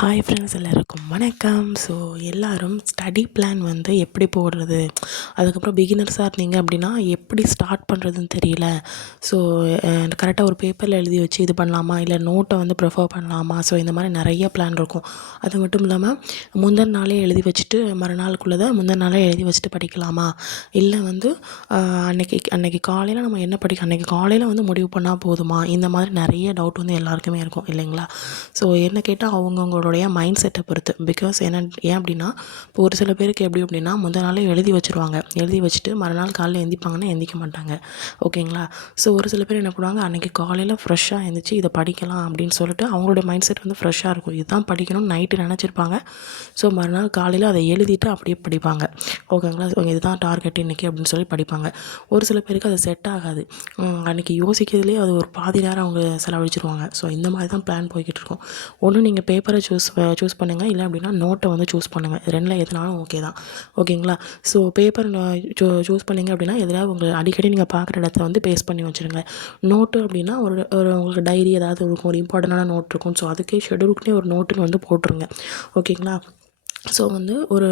Hi friends எல்லாருக்கும் வணக்கம். So எல்லோரும் ஸ்டடி பிளான் வந்து எப்படி போடுறது? அதுக்கப்புறம் பிகினர்ஸாக இருந்தீங்க அப்படின்னா எப்படி ஸ்டார்ட் பண்ணுறதுன்னு தெரியல. ஸோ கரெக்டாக ஒரு பேப்பரில் எழுதி வச்சு இது பண்ணலாமா? இல்லை நோட்டை வந்து ப்ரிஃபர் பண்ணலாமா? ஸோ இந்த மாதிரி நிறைய பிளான் இருக்கும். அது மட்டும் இல்லாமல் முந்தின நாளே எழுதி வச்சுட்டு மறுநாளுக்குள்ளதை முந்தின நாளே எழுதி வச்சுட்டு படிக்கலாமா? இல்லை வந்து அன்னைக்கு அன்னைக்கு காலையில் நம்ம என்ன படிக்க அன்னைக்கு காலையில் வந்து முடிவு பண்ணால் போதுமா? இந்த மாதிரி நிறைய டவுட் வந்து எல்லாருக்குமே இருக்கும் இல்லைங்களா? ஸோ என்ன கேட்டால் அவங்கவுங்க அவங்களுடைய மைண்ட் செட்டை பொறுத்து. பிகாஸ் என்ன ஏன் அப்படின்னா இப்போ ஒரு சில பேருக்கு எப்படி அப்படின்னா முதல் நாளே எழுதி வச்சுருவாங்க. எழுதி வச்சுட்டு மறுநாள் காலையில் எந்திப்பாங்கன்னா எந்திக்க மாட்டாங்க. ஓகேங்களா ஸோ ஒரு சில பேர் என்ன பண்ணுவாங்க அன்றைக்கி காலையில் ஃப்ரெஷ்ஷாக எழுந்திரிச்சு இதை படிக்கலாம் அப்படின்னு சொல்லிட்டு அவங்களோட மைண்ட் செட் வந்து ஃப்ரெஷ்ஷாக இருக்கும். இதுதான் படிக்கணும்னு நைட்டு நினச்சிருப்பாங்க. ஸோ மறுநாள் காலையில் அதை எழுதிட்டு அப்படியே படிப்பாங்க. ஓகேங்களா இதுதான் டார்கெட் இன்றைக்கி அப்படின்னு சொல்லி படிப்பாங்க. ஒரு சில பேருக்கு அது செட் ஆகாது. அன்றைக்கி யோசிக்கிறதுலேயே அது ஒரு பாதி நேரம் அவங்க செலவழிச்சிருவாங்க. ஸோ இந்த மாதிரி தான் பிளான் போய்கிட்டு இருக்கும். ஒன்று நீங்கள் பேப்பரை சூஸ் சூஸ் uh, பண்ணுங்கள் இல்லை அப்படின்னா நோட்டை வந்து சூஸ் பண்ணுங்கள் ரெண்டில் எதுனாலும் ஓகே தான். ஓகேங்களா ஸோ பேப்பர் சூ சூஸ் பண்ணிங்க அப்படின்னா எதில் உங்களை அடிக்கடி நீங்கள் பார்க்குற இடத்த வந்து பேஸ் பண்ணி வச்சுருங்க. நோட்டு அப்படின்னா ஒரு ஒரு உங்களுக்கு டைரி ஏதாவது இருக்கும். ஒரு இம்பார்ட்டண்டான நோட் இருக்கும். ஸோ அதுக்கே ஷெடியூலுக்குனே ஒரு நோட்டுன்னு வந்து போட்டுருங்க. ஓகேங்களா ஸோ வந்து ஒரு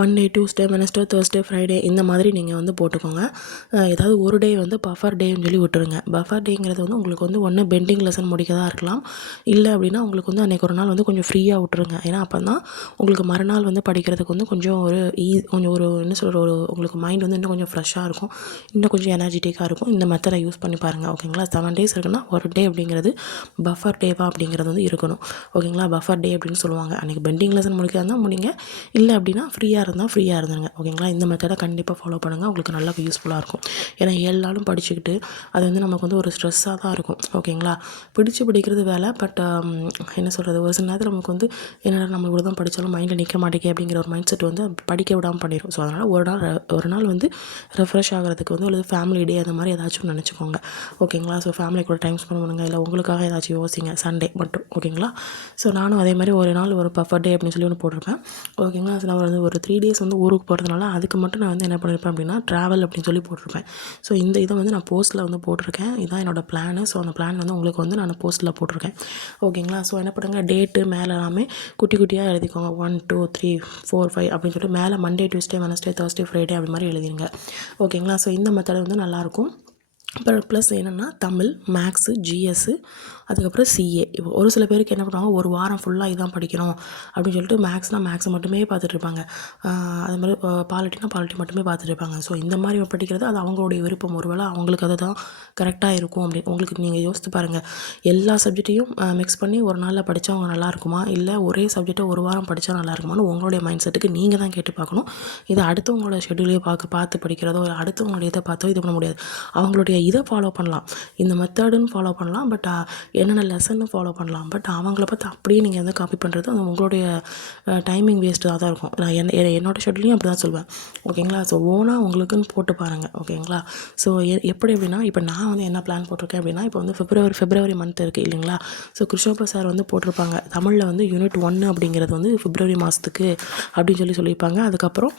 Monday Tuesday Wednesday Thursday Friday இந்த மாதிரி நீங்கள் வந்து போட்டுக்கோங்க. ஏதாவது ஒரு டே வந்து பஃபர் டேன்னு சொல்லி விட்டுருங்க. பஃபர் டேங்கிறது வந்து உங்களுக்கு வந்து ஒன்று பெண்டிங் லெசன் முடிக்கதாக இருக்கலாம். இல்லை அப்படின்னா உங்களுக்கு வந்து அன்றைக்கி ஒரு நாள் வந்து கொஞ்சம் ஃப்ரீயாக விட்டுருங்க. ஏன்னா அப்போ தான் உங்களுக்கு மறுநாள் வந்து படிக்கிறதுக்கு வந்து கொஞ்சம் ஒரு ஈ கொஞ்சம் ஒரு என்ன சொல்கிற ஒரு உங்களுக்கு மைண்ட் வந்து இன்னும் கொஞ்சம் ஃப்ரெஷ்ஷாக இருக்கும். இன்னும் கொஞ்சம் எனர்ஜெட்டிக்காக இருக்கும். இந்த மெத்தடை யூஸ் பண்ணி பாருங்கள் ஓகேங்களா செவன் டேஸ் இருக்குன்னா ஒரு டே அப்படிங்கிறது பஃபர் டேவா அப்படிங்கிறது வந்து இருக்கணும். ஓகேங்களா பஃபர் டே அப்படின்னு சொல்லுவாங்க. அன்றைக்கி பெண்டிங் லெசன் முடிக்கிறதா முடிங்க. படிங்க இல்லை அப்படின்னா ஃப்ரீயாக இருந்தால் ஃப்ரீயாக இருந்துருங்க. ஓகேங்களா இந்த மெத்தடை கண்டிப்பாக ஃபாலோ பண்ணுங்கள் உங்களுக்கு நல்லா யூஸ்ஃபுல்லாக இருக்கும். ஏன்னா ஏழு நாளும் படிச்சுக்கிட்டு அது வந்து நமக்கு வந்து ஒரு ஸ்ட்ரெஸ்ஸாக தான் இருக்கும். ஓகேங்களா பிடிச்சி படிக்கிறது வேலை. பட் um, என்ன சொல்கிறது ஒரு சில நேரத்தில் நமக்கு வந்து என்னடா நம்ம இவ்வளோ தான் படித்தாலும் மைண்டில் நிற்க மாட்டேங்க அப்படிங்கிற ஒரு மைண்ட் செட் வந்து படிக்க விடாமல் பண்ணிடும் ஸோ அதனால் ஒரு நாள் ஒரு நாள் வந்து ரெஃப்ரெஷ் ஆகிறதுக்கு வந்து அல்லது ஃபேமிலி டே அந்த மாதிரி ஏதாச்சும் நினச்சிக்கோங்க. ஓகேங்களா ஸோ ஃபேமிலி கூட டைம் ஸ்பெண்ட் பண்ணுங்கள் இல்லை உங்களுக்காக ஏதாச்சும் யோசிங்க. சண்டே மட்டும். ஓகேங்களா ஸோ நானும் அதே மாதிரி ஒரு நாள் ஒரு பஃபர் டே அப்படின்னு சொல்லி ஒன்று போட்டிருப்பேன். ஓகேங்களா? ஸோ நான் வந்து ஒரு த்ரீ டேஸ் வந்து ஊருக்கு போகிறதுனால அதுக்கு மட்டும் நான் வந்து என்ன பண்ணியிருப்பேன் அப்படின்னா ட்ராவல் அப்படின்னு சொல்லி போட்டிருப்பேன். ஸோ இந்த இதை வந்து நான் போஸ்ட்டில் வந்து போட்டிருக்கேன். இதான் என்னோடய பிளானு ஸோ அந்த பிளான் வந்து உங்களுக்கு வந்து நான் போஸ்ட்டில் போட்டிருக்கேன். ஓகேங்களா? ஸோ என்ன பண்ணுங்கள் டேட்டு மேலே எல்லாமே குட்டி குட்டியாக எழுதிக்கோங்க. One two three four five அப்படின்னு சொல்லிட்டு மேலே Monday Tuesday Wednesday Thursday Friday அப்படி மாதிரி எழுதிருங்க. ஓகேங்களா? ஸோ இந்த மெத்தட் வந்து நல்லாயிருக்கும் அப்புறம் ப்ளஸ் என்னென்னா தமிழ் மேக்ஸு ஜிஎஸ்ஸு அதுக்கப்புறம் சிஏ இப்போ ஒரு சில பேருக்கு என்ன பண்ணுவாங்க ஒரு வாரம் ஃபுல்லாக இதான் படிக்கணும் அப்படின்னு சொல்லிட்டு மேக்ஸ்னால் மேக்ஸ் மட்டுமே பார்த்துட்ருப்பாங்க அது மாதிரி பாலிட்டினா பாலிட்டி மட்டுமே பார்த்துட்ருப்பாங்க ஸோ இந்த மாதிரி படிக்கிறது அது அவங்களுடைய விருப்பம். ஒருவேளை அவங்களுக்கு அதை தான் கரெக்டாக இருக்கும் அப்படி உங்களுக்கு நீங்கள் யோசித்து பாருங்கள் எல்லா சப்ஜெக்ட்டையும் மிக்ஸ் பண்ணி ஒரு நாளில் படித்தா அவங்க நல்லா இருக்குமா? இல்லை ஒரே சப்ஜெக்டை ஒரு வாரம் படித்தா நல்லா இருக்குமான்னு உங்களுடைய மைண்ட் செட்டுக்கு நீங்கள் தான் கேட்டு பார்க்கணும். இது அடுத்தவங்களோட ஷெடியூலே பார்க்க பார்த்து படிக்கிறதோ இல்லை அடுத்தவங்களுடைய இதை பார்த்தோ இது பண்ண முடியாது. அவங்களுடைய இதை ஃபாலோ பண்ணலாம். இந்த மெத்தடுன்னு ஃபாலோ பண்ணலாம். பட் என்னென்ன லெசன்னு ஃபாலோ பண்ணலாம். பட் அவங்கள பார்த்து அப்படியே நீங்கள் வந்து காப்பி பண்ணுறது அது உங்களுடைய டைமிங் வேஸ்ட்டாக தான் இருக்கும். நான் என்ன என்னோடய ஷெட்யூலையும் அப்படி தான் சொல்லுவேன் ஓகேங்களா ஸோ ஓனாக உங்களுக்குன்னு போட்டு பாருங்கள் ஓகேங்களா ஸோ எப்படி எப்படின்னா இப்போ நான் வந்து என்ன பிளான் போட்டிருக்கேன் அப்படின்னா இப்போ வந்து ஃபிப்ரவரி ஃபிப்ரவரி மந்த் இருக்குது இல்லைங்களா? ஸோ கிருஷ்ணப்பா சார் வந்து போட்டிருப்பாங்க. தமிழில் வந்து யூனிட் ஒன்று அப்படிங்கிறது வந்து ஃபிப்ரவரி மாதத்துக்கு அப்படின்னு சொல்லி சொல்லியிருப்பாங்க. அதுக்கப்புறம்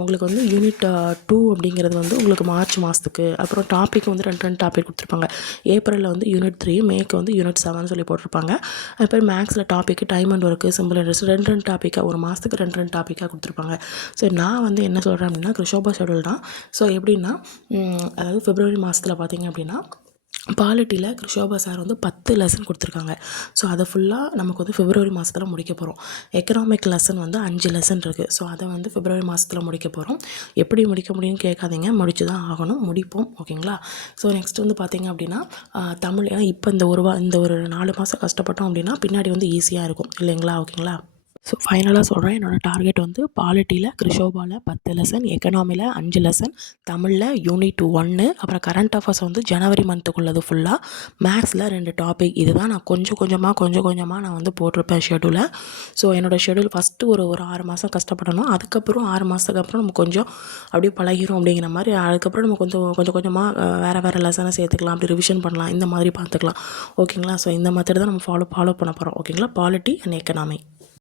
உங்களுக்கு வந்து யூனிட் டூ அப்படிங்கிறது வந்து உங்களுக்கு மார்ச் மாதத்துக்கு அப்புறம் டாபிக் வந்து ரெண்டு ரெண்டு டாபிக் கொடுத்துருப்பாங்க. ஏப்ரலில் வந்து யூனிட் த்ரீ மேக்கு வந்து யூனிட் செவன் சொல்லி போட்டிருப்பாங்க. அதுமாதிரி மேக்ஸில் topic time and work simple interest ரெண்டு ரெண்டு டாப்பிக்காக ஒரு மாதத்துக்கு ரெண்டு ரெண்டு டாப்பிக்காக கொடுத்துருப்பாங்க. ஸோ நான் வந்து என்ன சொல்கிறேன் அப்படின்னா கிருஷோபா ஷெடியூல் தான். ஸோ எப்படின்னா அதாவது பிப்ரவரி மாதத்தில் பார்த்திங்க அப்படின்னா பாலிட்டியில் கிருஷோபா சார் வந்து பத்து லெசன் கொடுத்துருக்காங்க. ஸோ அதை ஃபுல்லாக நமக்கு வந்து ஃபிப்ரவரி மாதத்தில் முடிக்க போகிறோம் எக்கனாமிக் லெசன் வந்து அஞ்சு லெசன் இருக்குது ஸோ அதை வந்து ஃபிப்ரவரி மாதத்தில் முடிக்க போகிறோம் எப்படி முடிக்க முடியும்னு கேட்காதீங்க. முடிச்சு தான் ஆகணும். முடிப்போம். ஓகேங்களா? ஸோ நெக்ஸ்ட் வந்து பார்த்திங்க அப்படின்னா தமிழ் ஏன்னா இப்போ இந்த ஒரு வா இந்த ஒரு நாலு மாதம் கஷ்டப்பட்டோம் அப்படின்னா பின்னாடி வந்து ஈஸியாக இருக்கும். இல்லைங்களா? ஓகேங்களா? ஸோ ஃபைனலாக சொல்கிறேன் என்னோடய டார்கெட் வந்து பாலிட்டியில் கிருஷோபாவில் பத்து லெசன் எக்கனாமியில் அஞ்சு லெசன் தமிழில் யூனிட் ஒன்று அப்புறம் கரண்ட் அஃபேர்ஸ் வந்து ஜனவரி மந்த்துக்குள்ளது ஃபுல்லாக மேக்ஸில் ரெண்டு டாபிக் இதுதான் நான் கொஞ்சம் கொஞ்சமாக கொஞ்சம் கொஞ்சமாக நான் வந்து போட்டிருப்பேன் ஷெடியூலை ஸோ என்னோடய ஷெடியூல் ஃபஸ்ட்டு ஒரு ஒரு ஆறு மாதம் கஷ்டப்படணும். அதுக்கப்புறம் ஆறு மாதத்துக்கு அப்புறம் நம்ம கொஞ்சம் அப்படியே பழகிரும் அப்படிங்கிற மாதிரி. அதுக்கப்புறம் நம்ம கொஞ்சம் கொஞ்சம் கொஞ்சமாக வேறு வேறு லெசனை சேர்த்துக்கலாம். அப்படி ரிவிஷன் பண்ணலாம். இந்த மாதிரி பார்த்துக்கலாம். ஓகேங்களா ஸோ இந்த மாதிரி தான் நம்ம ஃபாலோ ஃபாலோ பண்ண போகிறோம் ஓகேங்களா பாலிட்டி அண்ட் எக்கனாமி